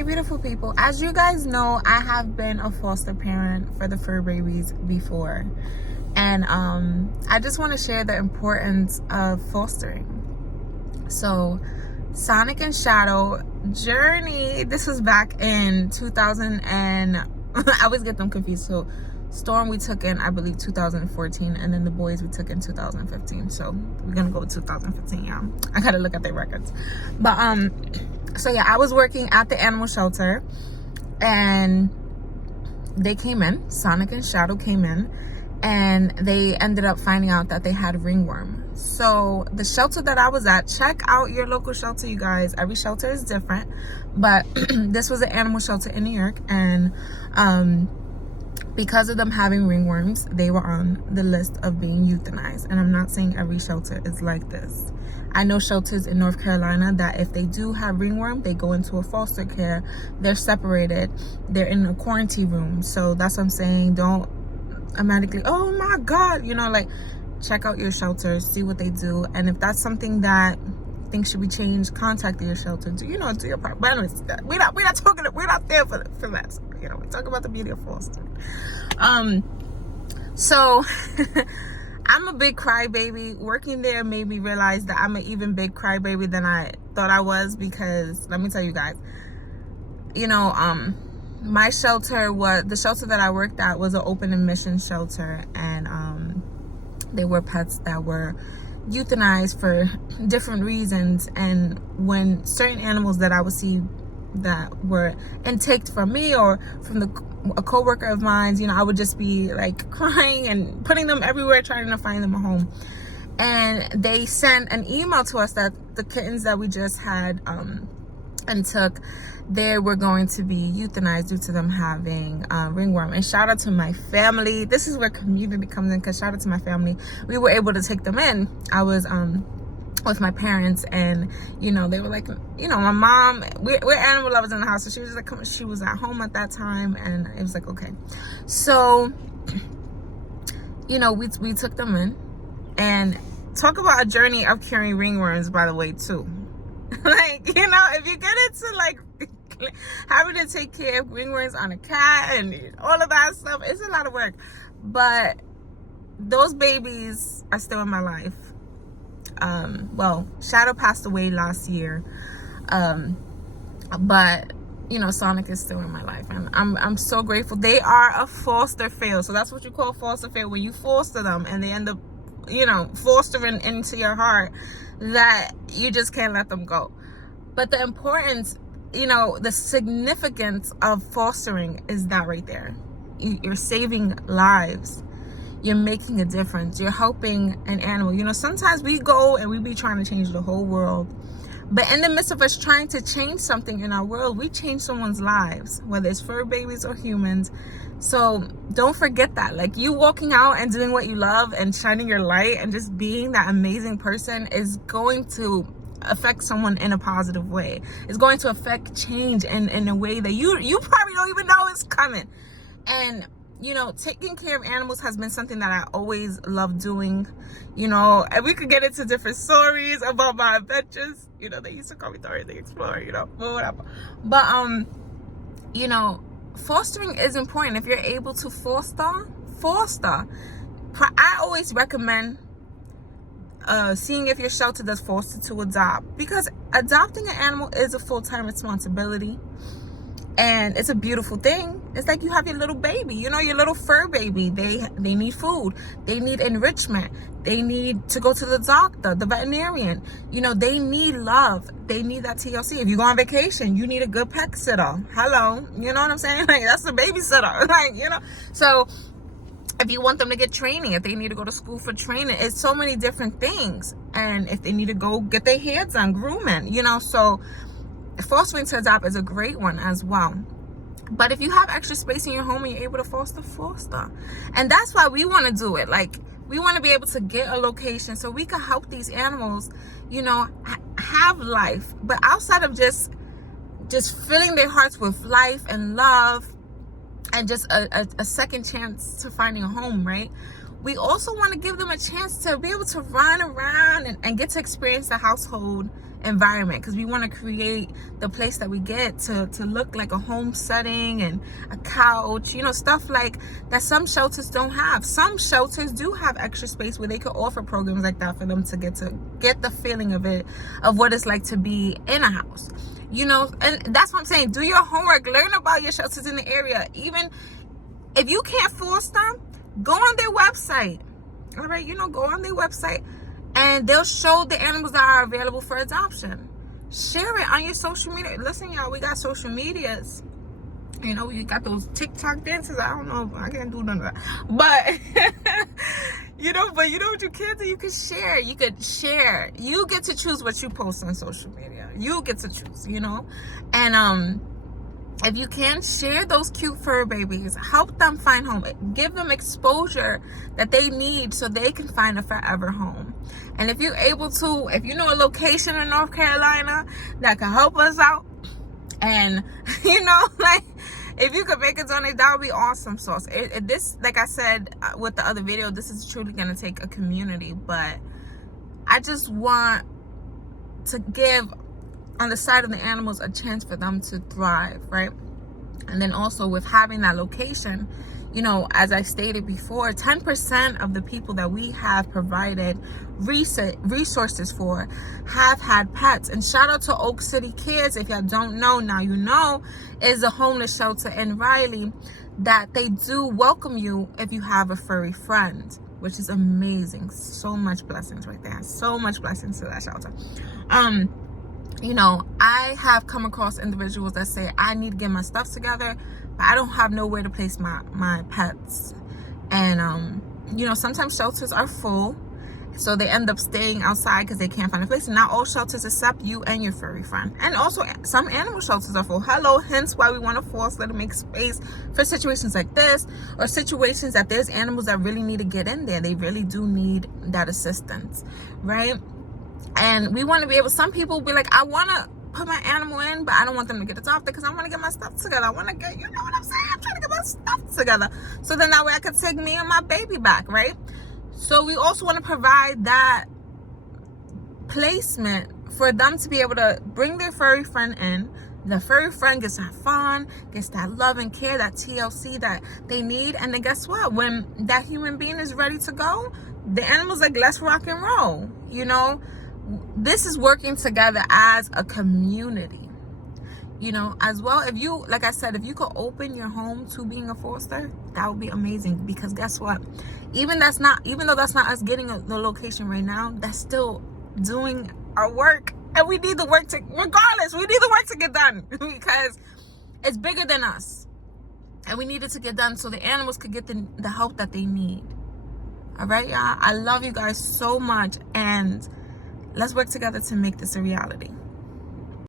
Hey beautiful people, as you guys know, I have been a foster parent for the fur babies before, and I just want to share the importance of fostering. So Sonic and Shadow journey, this was back in 2000 and I always get them confused. So Storm we took in, I believe, 2014, and then the boys we took in 2015. So we're gonna go with 2015. Yeah, I gotta look at their records. But so yeah, I was working at the animal shelter, and they came in, Sonic and Shadow came in, and they ended up finding out that they had ringworm. So the shelter that I was at, check out your local shelter, you guys. Every shelter is different, but this was an animal shelter in New York, and because of them having ringworms, they were on the list of being euthanized. And I'm not saying every shelter is like this. I know shelters in North Carolina that if they do have ringworm, they go into a foster care. They're separated. They're in a quarantine room. So that's what I'm saying. Don't automatically, oh my God, like, check out your shelters, see what they do. And if that's something that you think should be changed, contact your shelter. Do your part. But anyways, we're not there for that. So, we talk about the beauty of fostering. So I'm a big crybaby. Working there made me realize that I'm an even big crybaby than I thought I was, because let me tell you guys, my shelter the shelter that I worked at was an open admission shelter, and they were pets that were euthanized for different reasons. And when certain animals that I would see that were intaked from me or from a co-worker of mine, I would just be like crying and putting them everywhere, trying to find them a home. And they sent an email to us that the kittens that we just had and took, they were going to be euthanized due to them having ringworm. And shout out to my family. This is where community comes in, because shout out to my family. We were able to take them in. I was with my parents, and they were like, my mom, we're animal lovers in the house, so she was like, she was at home at that time, and it was like, okay. So we took them in, and talk about a journey of curing ringworms, by the way, too. Like, if you get into like having to take care of ringworms on a cat and all of that stuff, it's a lot of work. But those babies are still in my life. Well, Shadow passed away last year, but Sonic is still in my life, and I'm so grateful. They are a foster fail, so that's what you call foster fail, when you foster them and they end up fostering into your heart that you just can't let them go. But the importance, the significance of fostering is that right there. You're saving lives. You're making a difference. You're helping an animal. Sometimes we go and we be trying to change the whole world. But in the midst of us trying to change something in our world, we change someone's lives, whether it's fur babies or humans. So don't forget that. Like, you walking out and doing what you love and shining your light and just being that amazing person is going to affect someone in a positive way. It's going to affect change in a way that you probably don't even know is coming. And taking care of animals has been something that I always loved doing. And we could get into different stories about my adventures. They used to call me Dory the Explorer, but whatever. But, fostering is important. If you're able to foster. I always recommend seeing if your shelter does foster to adopt, because adopting an animal is a full-time responsibility. And it's a beautiful thing. It's like you have your little baby, your little fur baby. They need food. They need enrichment. They need to go to the doctor, the veterinarian. They need love. They need that TLC. If you go on vacation, you need a good pet sitter. Hello. You know what I'm saying? Like, that's the babysitter. Like, So if you want them to get training, if they need to go to school for training, it's so many different things. And if they need to go get their hair done, grooming, so fostering to adopt is a great one as well. But if you have extra space in your home and you're able to foster. And that's why we want to do it. Like, we want to be able to get a location so we can help these animals, have life. But outside of just filling their hearts with life and love and just a second chance to finding a home, right? we also want to give them a chance to be able to run around and get to experience the household environment, because we want to create the place that we get to look like a home setting and a couch, you know, stuff like that some shelters don't have. Some shelters do have extra space where they could offer programs like that for them to get the feeling of what it's like to be in a house, you know. And that's what I'm saying, do your homework, learn about your shelters in the area. Even if you can't force them, go on their website. All right, you know, go on their website and they'll show the animals that are available for adoption. Share it on your social media. Listen, y'all, we got social medias. You know, you got those TikTok dances. I don't know, I can't do none of that. But you know what you can do? You can share. You could share. You get to choose what you post on social media. You get to choose, you know. And if you can, share those cute fur babies, help them find home, give them exposure that they need so they can find a forever home. And if you're able to, if you know a location in North Carolina that can help us out, and you know, like, if you could make a donation, that would be awesome. So this, like I said with the other video, this is truly going to take a community. But I just want to give, on the side of the animals, a chance for them to thrive, right? And then also with having that location, you know, as I stated before, 10% of the people that we have provided resources for have had pets. And shout out to Oak City Kids. If y'all don't know, now you know, is a homeless shelter in Raleigh that they do welcome you if you have a furry friend, which is amazing. So much blessings right there. So much blessings to that shelter. You know, I have come across individuals that say, I need to get my stuff together, but I don't have nowhere to place my pets. And, you know, sometimes shelters are full, so they end up staying outside because they can't find a place. And not all shelters accept you and your furry friend. And also, some animal shelters are full. Hello, hence why we want to force them to make space for situations like this, or situations that there's animals that really need to get in there. They really do need that assistance, right? And we want to be able, some people will be like, I want to put my animal in, but I don't want them to get adopted because I want to get my stuff together. I want to get, you know what I'm saying? I'm trying to get my stuff together. So then that way I could take me and my baby back, right? So we also want to provide that placement for them to be able to bring their furry friend in. The furry friend gets that fun, gets that love and care, that TLC that they need. And then guess what? When that human being is ready to go, the animal's like, let's rock and roll, you know? This is working together as a community, you know, as well. If you, like I said, if you could open your home to being a foster, that would be amazing. Because guess what, even though that's not us getting the location right now, that's still doing our work. And we need the work to, regardless, we need the work to get done because it's bigger than us, and we need it to get done so the animals could get the help that they need. All right, y'all, I love you guys so much, and let's work together to make this a reality.